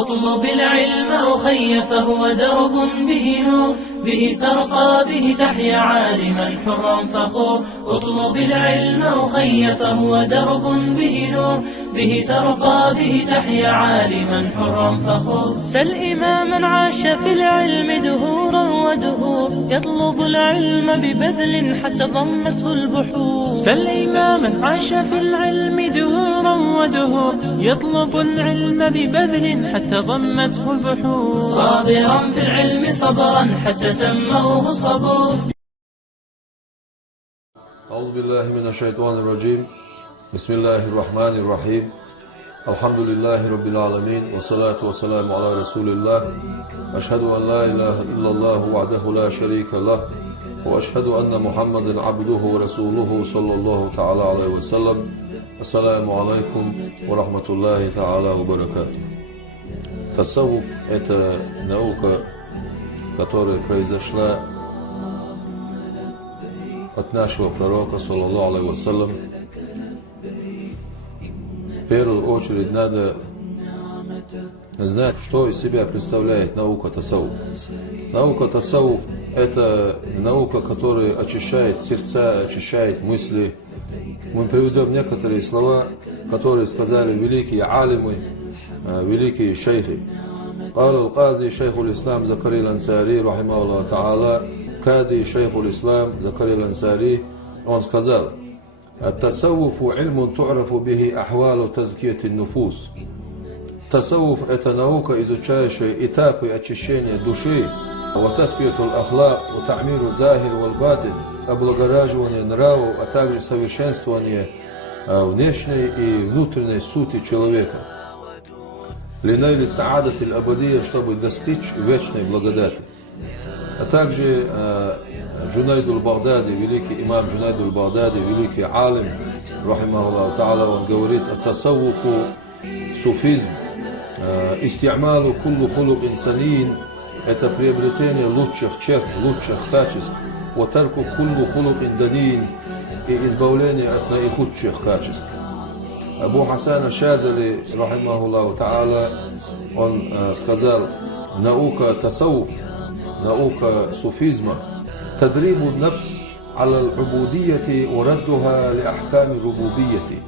اطلب العلم أخي فهو درب به نور، به ترقى به تحيا عالما حرا فخور. اطلب العلم أخي فهو درب به نور، به ترقى به تحيا عالما حرا فخور. سل إماما عاش في العلم دهورا ودهور، يطلب العلم ببذل حتى ضمته البحور. سل إماما عاش في العلم دهورا ودهور، يطلب العلم ببذل حتى ضمته البحور. صابرا في العلم صبرا حتى سموه صبور. أعوذ بالله من الشيطان الرجيم. بسم الله الرحمن الرحيم. الحمد لله رب العالمين، والصلاة والسلام على رسول الله. أشهد أن لا إله إلا الله وحده لا شريك له، وأشهد أن محمدا عبده ورسوله صلى الله تعالى عليه وسلم. السلام عليكم ورحمة الله تعالى وبركاته. Tasawuf – это наука, которая произошла от нашего пророка, саллаллаху алейхи вассалям. В первую очередь надо знать, что из себя представляет наука тасаввуф. Наука тасаввуф – это наука, которая очищает сердца, очищает мысли. Мы приведем некоторые слова, которые сказали великие алимы, великие шейхи. قال القاضي شيخ الإسلام زكريا الأنصاري رحمه الله تعالى، كادي شيخ الإسلام زكريا الأنصاري، он сказал: التصوف علم تعرف به أحوال تزكية النفوس. Tasawwuf – это наука, изучающая этапы очищения души, وتسبية الأخلاق وتعمير الظاهر والباطن, облагораживание нравов, а также совершенствование внешней и внутренней сути человека. لنيل سعادة الأبدية, чтобы достичь вечной благодати. А также Джунайд аль-Багдади, великий имам Джунайд аль-Багдади, великий алим, рахимахуллаху та'аля, он говорит: «Ат-тасаввуфу суфизм, исти'малу куллу хулук инсанин» – это приобретение лучших черт, лучших качеств, «ва тарку куллу хулук инданин» – и избавление от наихудших качеств. Абу Хасан аш-Шазали, рахимахуллаху та'аля, он сказал: наука тасаввуф, наука суфизма, тадрибу нафс аля аль-убудияти ва раддуха ли ахками рубубияти,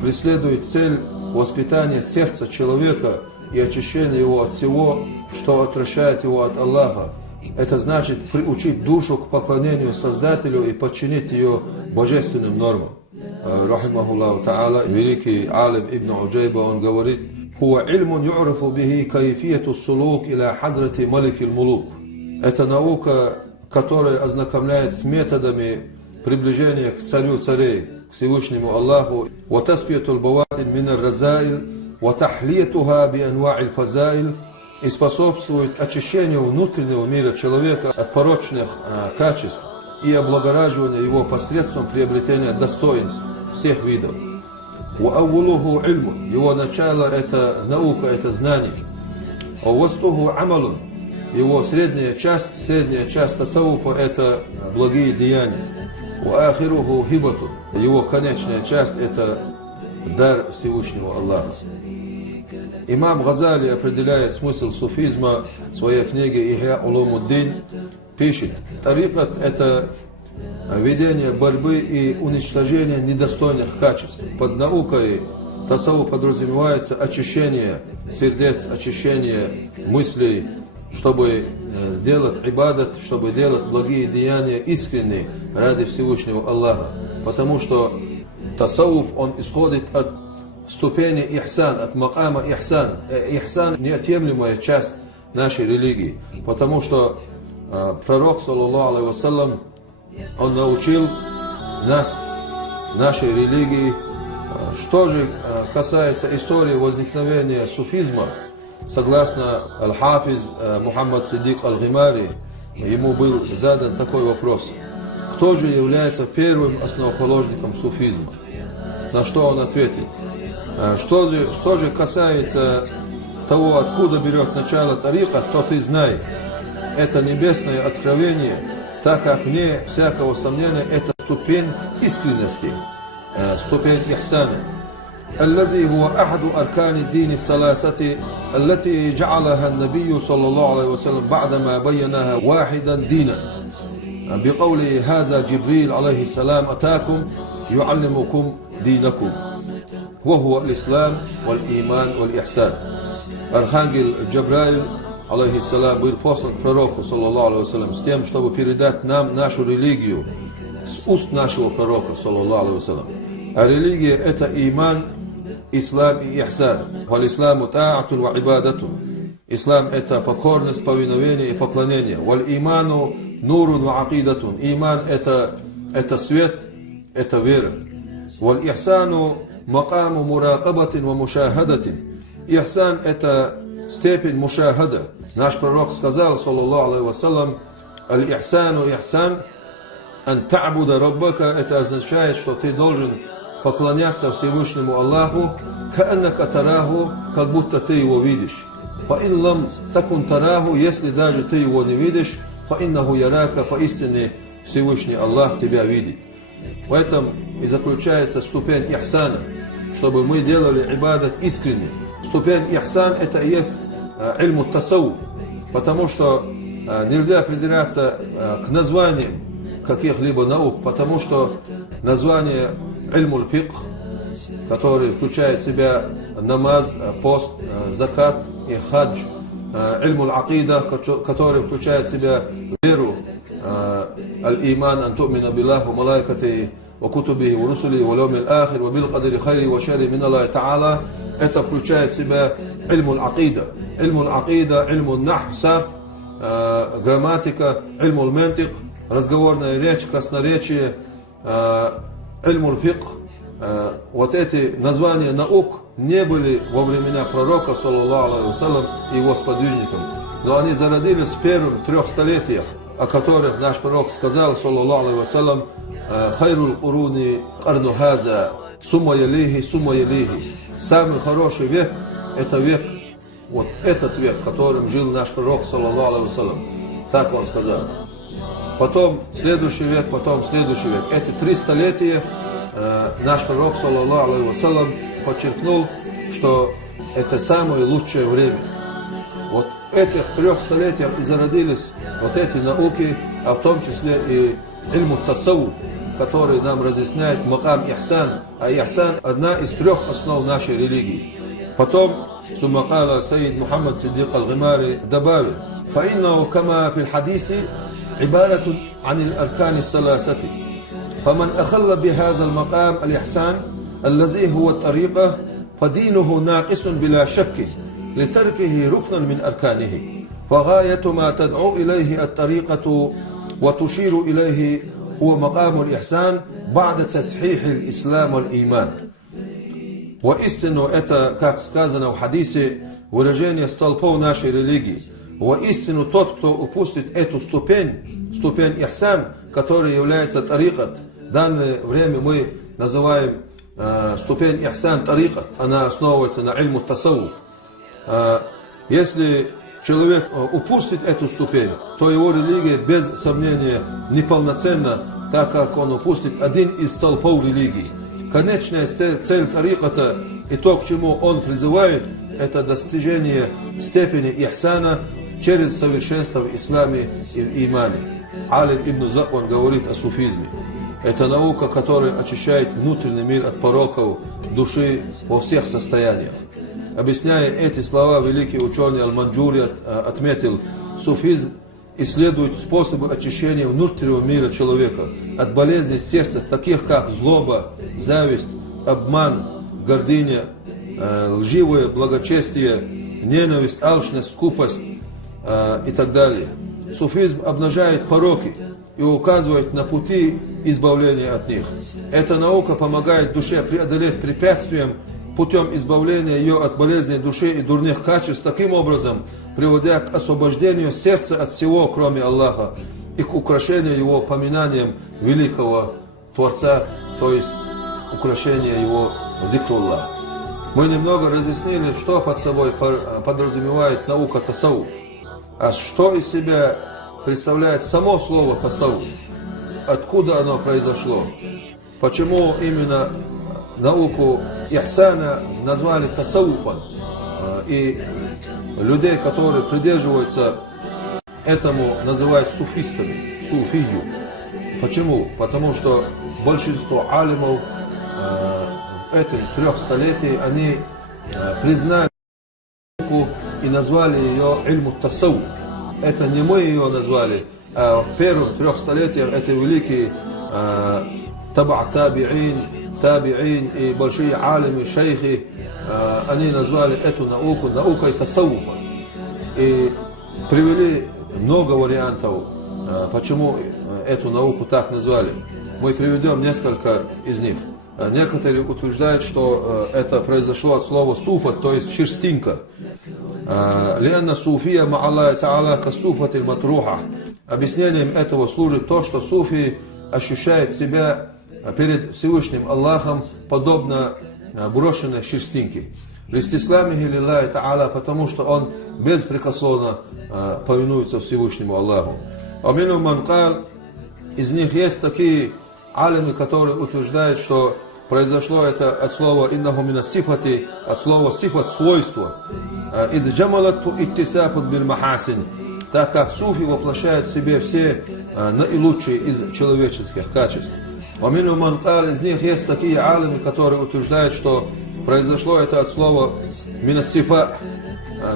преследует цель воспитания сердца человека и очищения его от всего, что отвращает его от Аллаха. Это значит приучить душу к поклонению Создателю и подчинить ее божественным нормам. Рахимахуллаху та'аля, великий алим Ибн Уджайба, он говорит: «Хуа ильмун ю'рафу бихи кайфияту сулук иля хазрати маликил мулук». Это наука, которая ознакомляет с методами приближения к царю царей, к Всевышнему Аллаху. «Ва таспиятул баватин минар разаиль, ва тахлиятуха би анва'иль фазаиль», и способствует очищению внутреннего мира человека от порочных качеств и облагораживанию его посредством приобретения достоинств всех видов. «Уаввулуху ильму», его начало – это наука, это знание. «Вастуху амалун», его средняя часть тасаввуфа – это благие деяния. «Уахируху хибатун», его конечная часть – это дар Всевышнего Аллаха. Имам Газали, определяя смысл суфизма в своей книге «Ихья улумуддин», пишет: тарикат – это ведение борьбы и уничтожение недостойных качеств. Под наукой тасаввуф подразумевается очищение сердец, очищение мыслей, чтобы сделать ибадат, чтобы делать благие деяния искренние ради Всевышнего Аллаха. Потому что тасаввуф, он исходит от ступени ихсан, от макама ихсан. Ихсан – неотъемлемая часть нашей религии, потому что пророк, саллаллаху алейхи вассалям, он научил нас, нашей религии. Что же касается истории возникновения суфизма, согласно аль-Хафиз Мухаммад Сиддик аль-Гимари, ему был задан такой вопрос: кто же является первым основоположником суфизма? На что он ответил: что же касается того, откуда берет начало тарика, то ты знай, это небесное откровение, так как вне всякого сомнения это ступень искренности, ступень ихсана. الذي هو أحد أركان الدين الثلاثة التي جعلها النبي صلى الله عليه وسلم بعدما بينها واحدا دينا بقوله هذا جبريل عليه السلام أتاكم يعلمكم دينكم وهو الإسلام والإيمان والإحسان. Архангел Джабраил алейхиссалам был послан к пророку саллаллаху алейхи вассалям с тем, чтобы передать нам нашу религию с уст нашего пророка саллаллаху алейхи вассалям. А религия это иман, ислам и ихсан. Валь исламу та'атун ва ибадатун. Ислам это покорность, повиновение и поклонение. Валь иману нурун ва акидатун. Иман это свет, это вера. Валь ихсану макаму муракабатин ва мушахадатин. Ихсан это степень мушахада. Наш пророк сказал, саллаллаху алейхи вассалям, аль-ихсану ихсан, ан та'буда раббака, это означает, что ты должен поклоняться Всевышнему Аллаху, кааннака тараху, как будто ты его видишь. Фа ин лам такун тараху, если даже ты его не видишь, фа иннаху ярака, поистине Всевышний Аллах тебя видит. В этом и заключается ступень ихсана, чтобы мы делали ибадат искренне. Ступень ихсан это и есть ильму тасауф, потому что нельзя придираться к названиям каких-либо наук, потому что название ильму фикх, который включает в себя намаз, пост, закат и хадж, ильму акида, который включает в себя веру, аль-иман, ан ту'мина биллахи ва малайкатихи ва кутубихи ва русулихи ва льяумил ахир ва бил кадри хайри ва шарри мин Аллахи та'аля. Это включает в себя ильму акида. Ильму акида, ильму нахв, сарф, грамматика, ильму ментик, разговорная речь, красноречие, ильму фикх. Вот эти названия наук не были во времена пророка, саллаллаху алейхи вассалям, и его сподвижникам. Но они зародились в первых 3 столетиях, о которых наш пророк сказал, саллаллаху алейхи вассалям, хайрул куруни карну хаза, сумма ялихи. Самый хороший век это век, вот этот век, которым жил наш пророк, саллаллаху алейхи вассалям. Так он сказал. Потом следующий век, потом следующий век. Эти 3 столетия наш пророк, саллаллаху алейхи вассалям, подчеркнул, что это самое лучшее время. Вот этих 3 столетиях и зародились вот эти науки, а в том числе и ильму тасауф, который нам разъясняет макам ихсан. А ихсан одна из 3 основ нашей религии. Потом суммакала Саид Мухаммад Сиддик Аль-Гимари добавил, فإنه كما في الحديث عبارة عن الأركان الثلاثة فمن أخل بهذا المقام الإحسان الذي هو الطريقة فدينه ناقص بلا شك لتركه ركنا من أركانه فغاية ما تدعو إليه الطريقة وتشير إليه هو مقام الإحسان بعد تصحيح الإسلام والإيمان. Воистину это, как сказано в хадисе, выражение столпов нашей религии. Воистину тот, кто упустит эту ступень ихсан, которая является тарикат, в данное время мы называем ступень ихсан тарикат, она основывается на ильму тасауф. Если человек упустит эту ступень, то его религия без сомнения неполноценна, так как он упустит один из столпов религии. Конечная цель тариката и то, к чему он призывает, это достижение степени ихсана через совершенство в исламе и в имане. Алим ибн Заб, он говорит о суфизме. Это наука, которая очищает внутренний мир от пороков души во всех состояниях. Объясняя эти слова, великий ученый Аль-Манджури отметил, суфизм исследует способы очищения внутреннего мира человека от болезней сердца, таких как злоба, зависть, обман, гордыня, лживое благочестие, ненависть, алчность, скупость и так далее. Суфизм обнажает пороки и указывает на пути избавления от них. Эта наука помогает душе преодолеть препятствия путем избавления ее от болезней души и дурных качеств, таким образом приводя к освобождению сердца от всего, кроме Аллаха, и к украшению его поминанием великого Творца, то есть украшение его зикруллах. Мы немного разъяснили, что под собой подразумевает наука тасауф, а что из себя представляет само слово тасауф, откуда оно произошло, почему именно науку ихсана назвали тасауфан. И людей, которые придерживаются этому, называют суфистами, суфию. Почему? Потому что большинство алимов этих 3 столетий, они признали науку и назвали ее ильму тасауф. Это не мы ее назвали, а в первых 3 столетиях это великие таби'ин и большие алимы, шейхи, они назвали эту науку наукой тасауфа. И привели много вариантов, почему эту науку так назвали. Мы приведем несколько из них. Некоторые утверждают, что это произошло от слова суфа, то есть шерстинка. Лианна суфия ма Аллахи та'аля касуфати матруха. Объяснением этого служит то, что суфи ощущает себя перед Всевышним Аллахом подобно брошенной шерстинке. Листисламихи лиллахи та'аля, потому что он беспрекословно повинуется Всевышнему Аллаху. Амину манкал, из них есть такие алимы, которые утверждают, что произошло это от слова иннаху мина сифати, от слова сифат, свойство. Из джамалату иттисафут бил махасин, так как суфи воплощают в себе все наилучшие из человеческих качеств. Амину манкал, из них есть такие алимы, которые утверждают, что произошло это от слова мина сифа,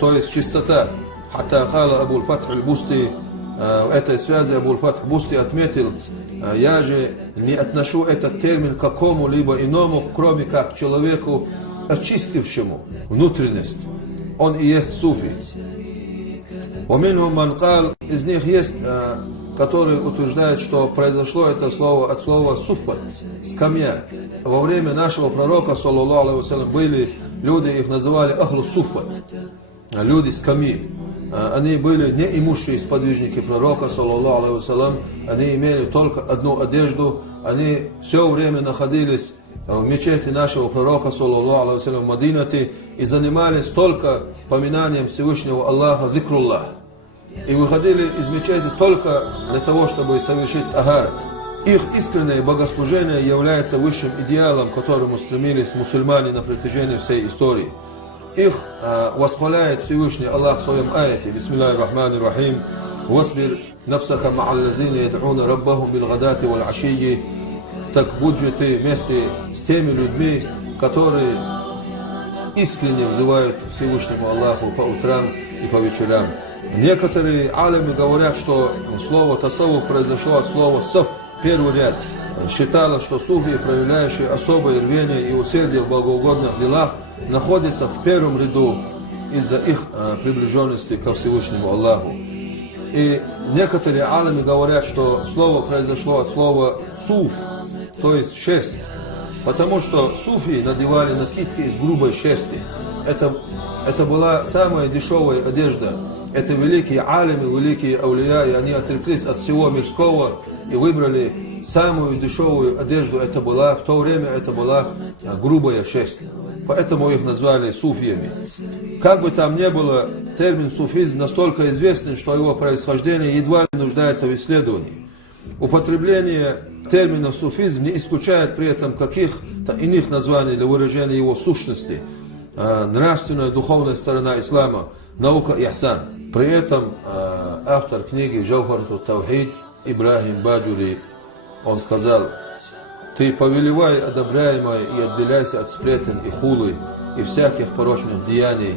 то есть чистота. Хатта кала Абул Фатх аль-Бусти, в этой связи Абул Фатх Бусти отметил: я же не отношу этот термин к какому-либо иному, кроме как человеку, очистившему внутренность. Он и есть суфи. Из них есть, которые утверждают, что произошло это слово от слова суфат, скамья. Во время нашего пророка, саллаллаху алейхи вассалям, были люди, их называли ахлу суфат, люди скамьи. Они были неимущие сподвижники пророка, саллаллаху алейхи вассалям, они имели только одну одежду, они все время находились в мечети нашего пророка, саллаллаху алейхи вассалям, в Мадинате, и занимались только поминанием Всевышнего Аллаха, зикруллах. И выходили из мечети только для того, чтобы совершить тахарат. Их искреннее богослужение является высшим идеалом, к которому стремились мусульмане на протяжении всей истории. Их восхваляет Всевышний Аллах в своем аяте: Бисмиллахи рахмани рахим, «Васбир напсаха ма'аллазина яд'уна раббахум билгадати вал ашийи». Так будь же ты вместе с теми людьми, которые искренне взывают Всевышнему Аллаху по утрам и по вечерам. Некоторые алимы говорят, что слово тасаввуф произошло от слова саф, первый ряд. Считалось, что суфи, проявляющие особое рвение и усердие в богоугодных делах, находятся в первом ряду из-за их приближенности ко Всевышнему Аллаху. И некоторые алимы говорят, что слово произошло от слова суф, то есть шерсть, потому что суфи надевали накидки из грубой шерсти. Это была самая дешевая одежда. Это великие алимы, великие аулия, и они отреклись от всего мирского и выбрали самую дешевую одежду. Это была, в то время это была грубая шерсть. Поэтому их назвали суфиями. Как бы там ни было, термин суфизм настолько известен, что его происхождение едва ли нуждается в исследовании. Употребление термина суфизм не исключает при этом каких-то иных названий для выражения его сущности. Нравственная, духовная сторона ислама, наука ихсан. При этом автор книги Джавхаратут Тавхид Ибрахим Баджури, он сказал: ты повелевай, одобряемое, и отделяйся от сплетен и хулы, и всяких порочных деяний,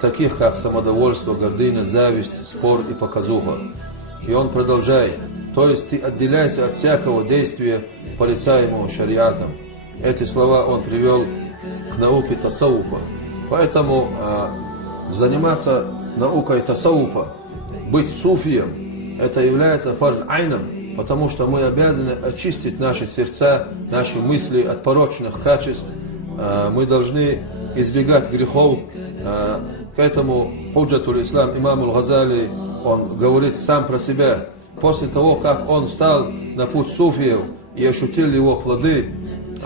таких как самодовольство, гордыня, зависть, спор и показуха. И он продолжает: то есть ты отделяйся от всякого действия, порицаемого шариатом. Эти слова он привел к науке тасауфа. Поэтому заниматься наукой тасауфа, быть суфием, это является фарз айном, потому что мы обязаны очистить наши сердца, наши мысли от порочных качеств. Мы должны избегать грехов. К этому худжатуль ислам имам аль-Газали, он говорит сам про себя. После того, как он встал на путь суфиев и ощутил его плоды,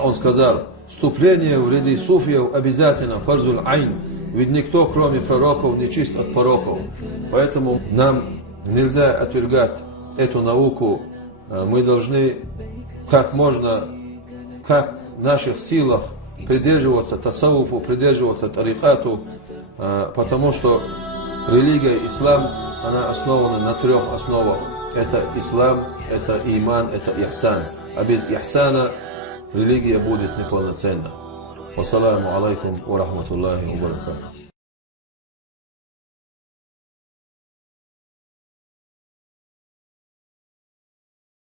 он сказал: вступление в ряды суфиев обязательно фарзуль айн, ведь никто, кроме пророков, не чист от пороков. Поэтому нам нельзя отвергать эту науку. Мы должны как в наших силах придерживаться тасауфу, придерживаться тарикату, потому что религия ислам, она основана на 3 основах. Это ислам, это иман, это ихсан. А без ихсана религия будет неполноценна. Вассаламу алейкум ва рахматуллахи ва баракатух.